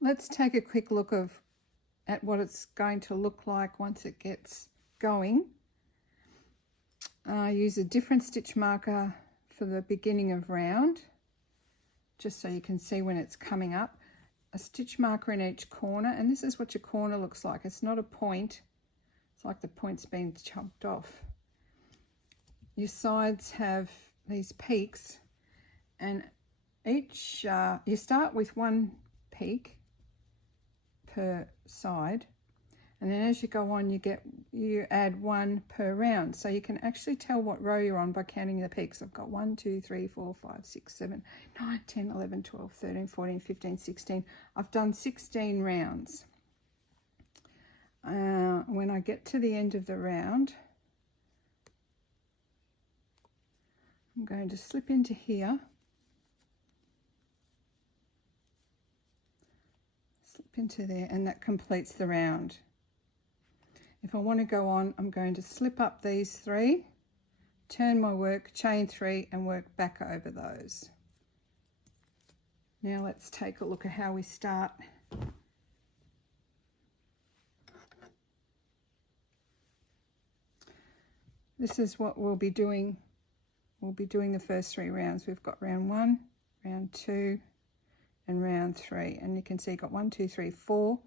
Let's take a quick look at what it's going to look like once it gets going. I use a different stitch marker for the beginning of round, just so you can see when it's coming up. A stitch marker in each corner, and this is what your corner looks like. It's not a point, it's like the point's been chopped off. Your sides have these peaks, and each you start with one peak per side, and then as you go on you add one per round, so you can actually tell what row you're on by counting the peaks. I've got 1 2 3 4 5 6 7 9 10 11 12 13 14 15 16. I've done 16 rounds. When I get to the end of the round, I'm going to slip into here, slip into there, and that completes the round. If I want to go on, I'm going to slip up these 3, turn my work, chain 3, and work back over those. Now let's take a look at how we start. This is what we'll be doing. We'll be doing the first 3 rounds. We've got round 1, round 2, and round 3. And you can see you've got 1 2 3 4,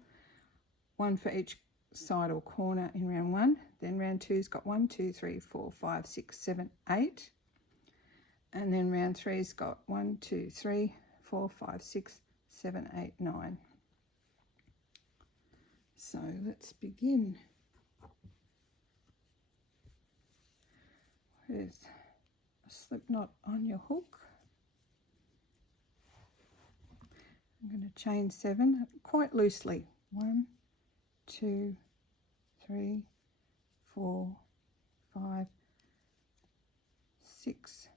1 for each side or corner in round 1. Then round 2's got 1 2 3 4 5 6 7 8. And then round 3's got 1 2 3 4 5 6 7 8 9. So let's begin with a slip knot on your hook. I'm going to chain 7 quite loosely. 1 2 3 4 5 6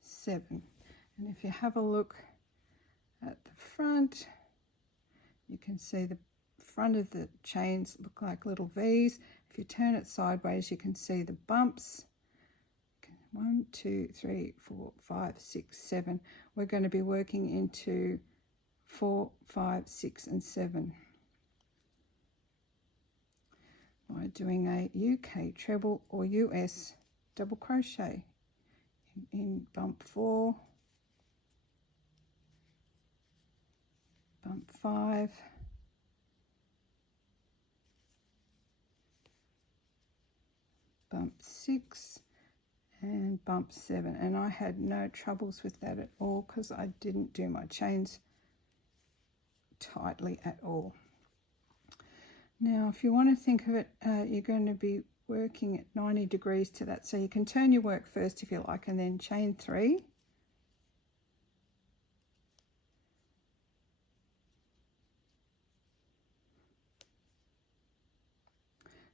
7. And if you have a look at the front, you can see the front of the chains look like little V's. If you turn it sideways, you can see the bumps. 1 2 3 4 5 6 7. We're going to be working into 4 5 6 and 7 by doing a UK treble or US double crochet in bump 4, bump 5, bump 6, and bump 7. And I had no troubles with that at all because I didn't do my chains tightly at all. Now if you want to think of it, you're going to be working at 90 degrees to that, so you can turn your work first if you like, and then chain 3,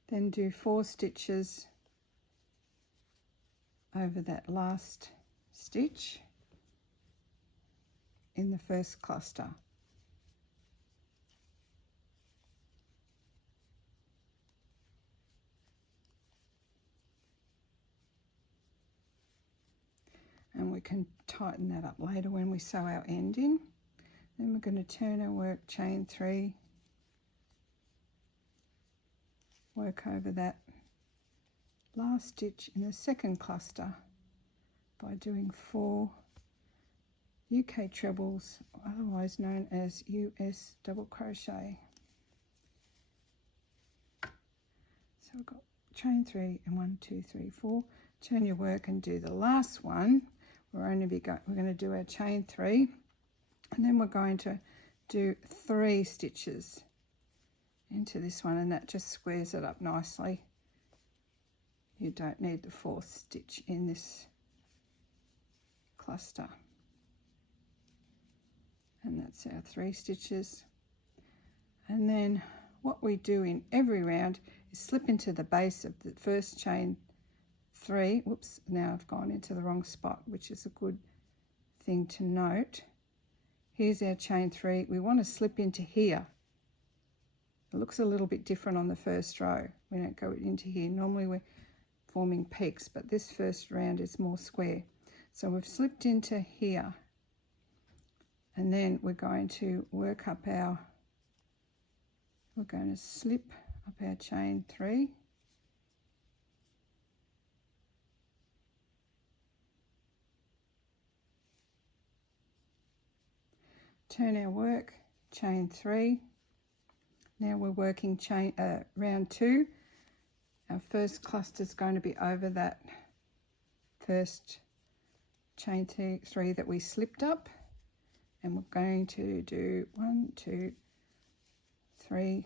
then do 4 stitches over that last stitch in the first cluster. And we can tighten that up later when we sew our end in. Then we're going to turn our work, chain 3, work over that last stitch in the second cluster by doing 4 UK trebles, otherwise known as US double crochet. So I've got chain 3 and 1 2 3 4. Turn your work and do the last one. We're going to do our chain 3, and then we're going to do 3 stitches into this one, and that just squares it up nicely. You don't need the 4th stitch in this cluster. And that's our 3 stitches. And then what we do in every round is slip into the base of the first chain 3. Whoops, now I've gone into the wrong spot, which is a good thing to note. Here's our chain 3. We want to slip into here. It looks a little bit different on the first row. We don't go into here. Normally we're forming peaks, but this first round is more square. So we've slipped into here, and then we're going to work up our we're going to slip up our chain 3, turn our work, chain 3. Now we're working round 2. Our first cluster is going to be over that first chain 3 that we slipped up, and we're going to do 1, 2, 3,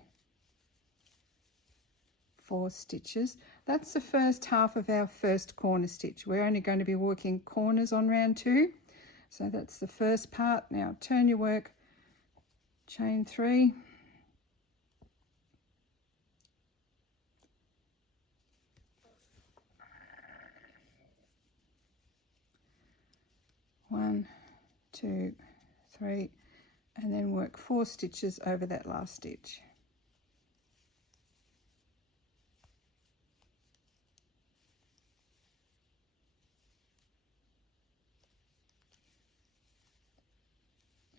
4 stitches. That's the first half of our first corner stitch. We're only going to be working corners on round 2, so that's the first part. Now turn your work, chain 3, one, 2, 3, and then work 4 stitches over that last stitch.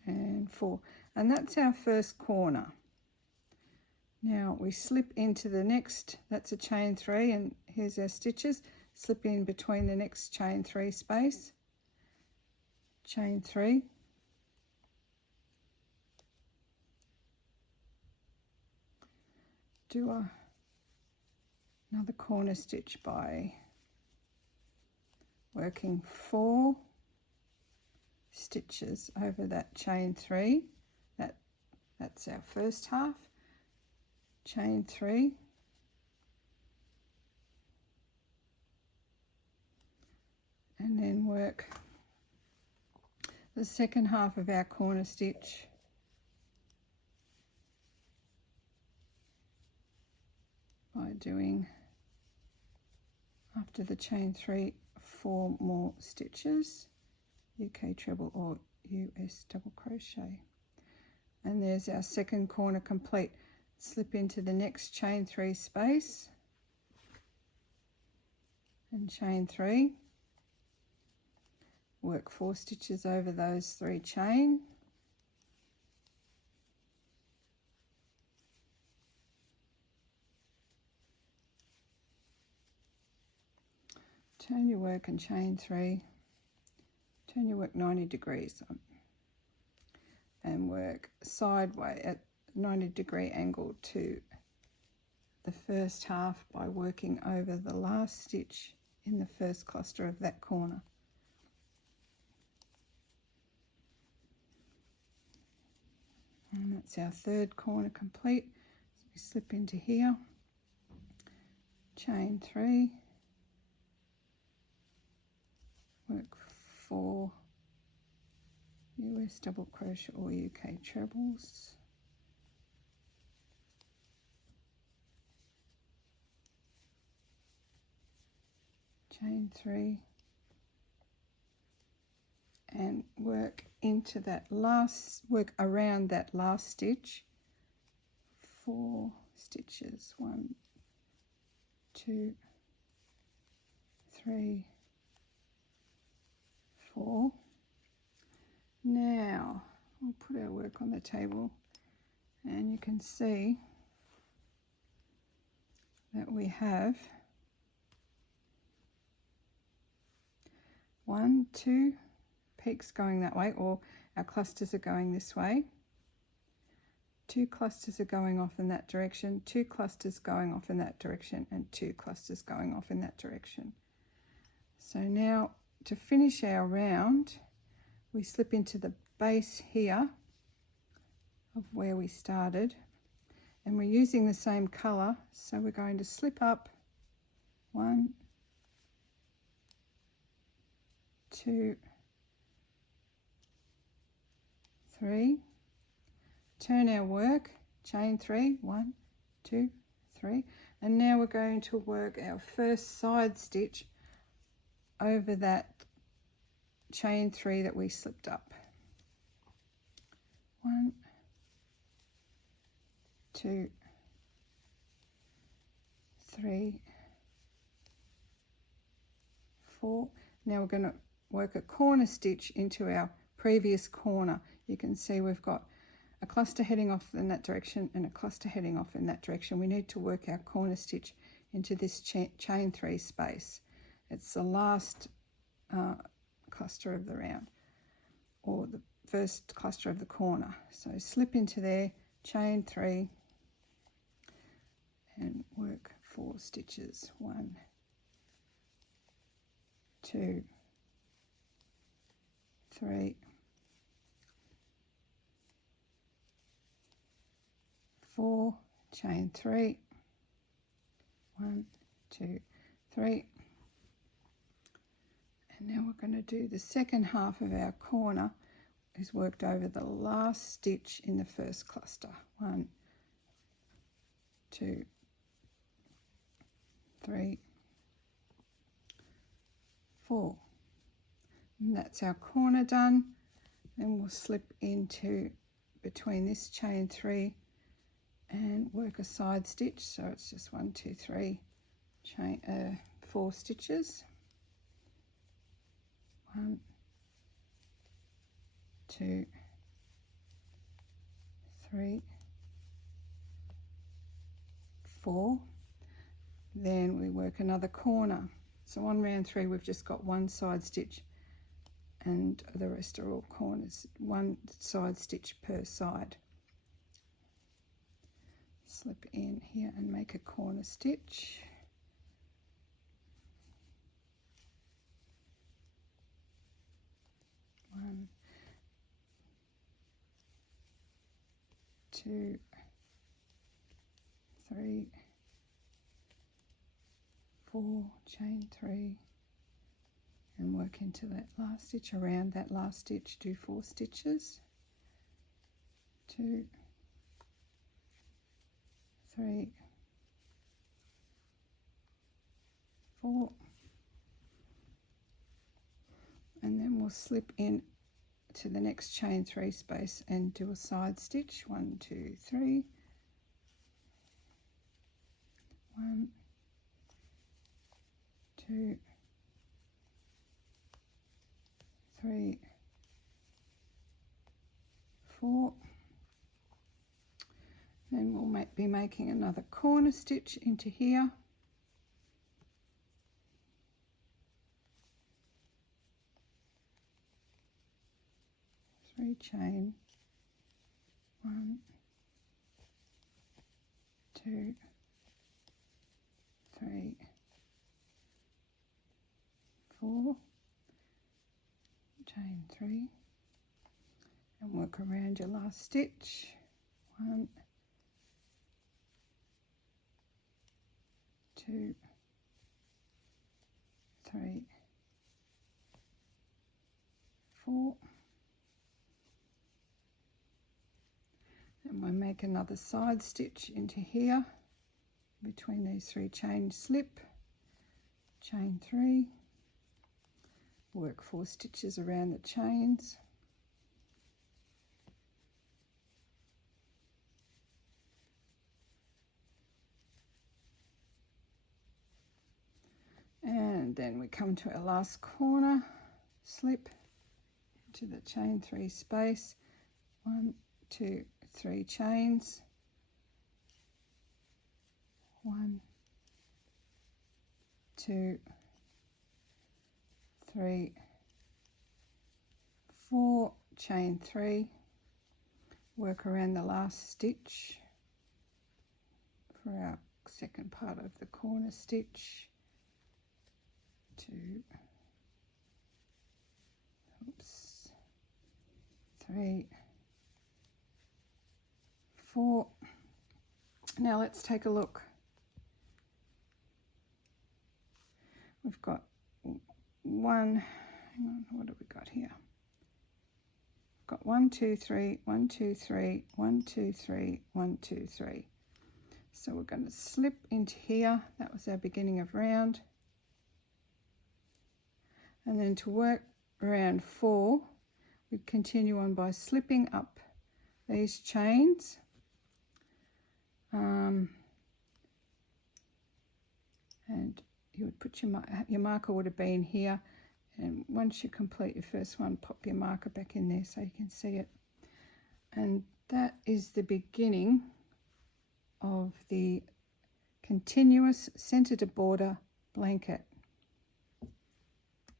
And 4, and that's our first corner. Now we slip into the next, that's a chain 3, and here's our stitches. Slip in between the next chain 3 space, chain 3, do another corner stitch by working 4 stitches over that chain 3. That's our first half, chain 3, and then work the second half of our corner stitch by doing, after the chain 3, 4 more stitches, UK treble or US double crochet, and there's our second corner complete. Slip into the next chain 3 space and chain 3, work 4 stitches over those 3 chain, turn your work and chain 3, turn your work 90 degrees and work sideways at 90-degree angle to the first half by working over the last stitch in the first cluster of that corner. And that's our third corner complete. So we slip into here, chain 3, work 4 US double crochet or UK trebles, chain 3, and work into that last, work around that last stitch, 4 stitches, 1, 2, 3, 4. Now we'll put our work on the table, and you can see that we have 1, 2 peaks going that way, or our clusters are going this way. 2 clusters are going off in that direction, 2 clusters going off in that direction, and 2 clusters going off in that direction. So now to finish our round, we slip into the base here of where we started, and we're using the same colour, so we're going to slip up 1, 2, 3, turn our work, chain 3, 1, 2, 3, and now we're going to work our first side stitch over that chain 3 that we slipped up. 1, 2, 3, 4. Now we're going to work a corner stitch into our previous corner. You can see we've got a cluster heading off in that direction and a cluster heading off in that direction. We need to work our corner stitch into this chain 3 space. It's the last cluster of the round, or the first cluster of the corner. So slip into there, chain 3, and work 4 stitches. 1, 2, 3, 4, chain 3, 1, 2, 3, and now we're going to do the second half of our corner is worked over the last stitch in the first cluster. 1, 2, 3, 4, and that's our corner done. Then we'll slip into between this chain 3 and work a side stitch, so it's just 1, 2, 3 chain 4 stitches. 1, 2, 3, 4. Then we work another corner. So on round 3 we've just got 1 side stitch and the rest are all corners, 1 side stitch per side. Slip in here and make a corner stitch. 1, 2, 3, 4, chain 3, and work into that last stitch. Around that last stitch do 4 stitches. 2, 3, 4, and then we'll slip in to the next chain 3 space and do a side stitch. 1, 2, 3, 1, 2, 3, 4. Then we'll be making another corner stitch into here. Chain 1, 2, 3, 4, chain 3, and work around your last stitch. 1, 2, 3, 4. And we'll make another side stitch into here between these 3 chain slip, chain 3, work 4 stitches around the chains, and then we come to our last corner, slip into the chain 3 space, 1, 2, 3 chains, 1, 2, 3, 4, chain 3, work around the last stitch for our second part of the corner stitch. 2, 3, 4. Now let's take a look. We've got 1, hang on, what have we got here? We've got 1, 2, 3, 1, 2, 3, 1, 2, 3, 1, 2, 3. So we're going to slip into here. That was our beginning of round. And then to work round 4, we continue on by slipping up these chains. And you would put your marker would have been here, and once you complete your first one, pop your marker back in there so you can see it. And that is the beginning of the continuous center to border blanket.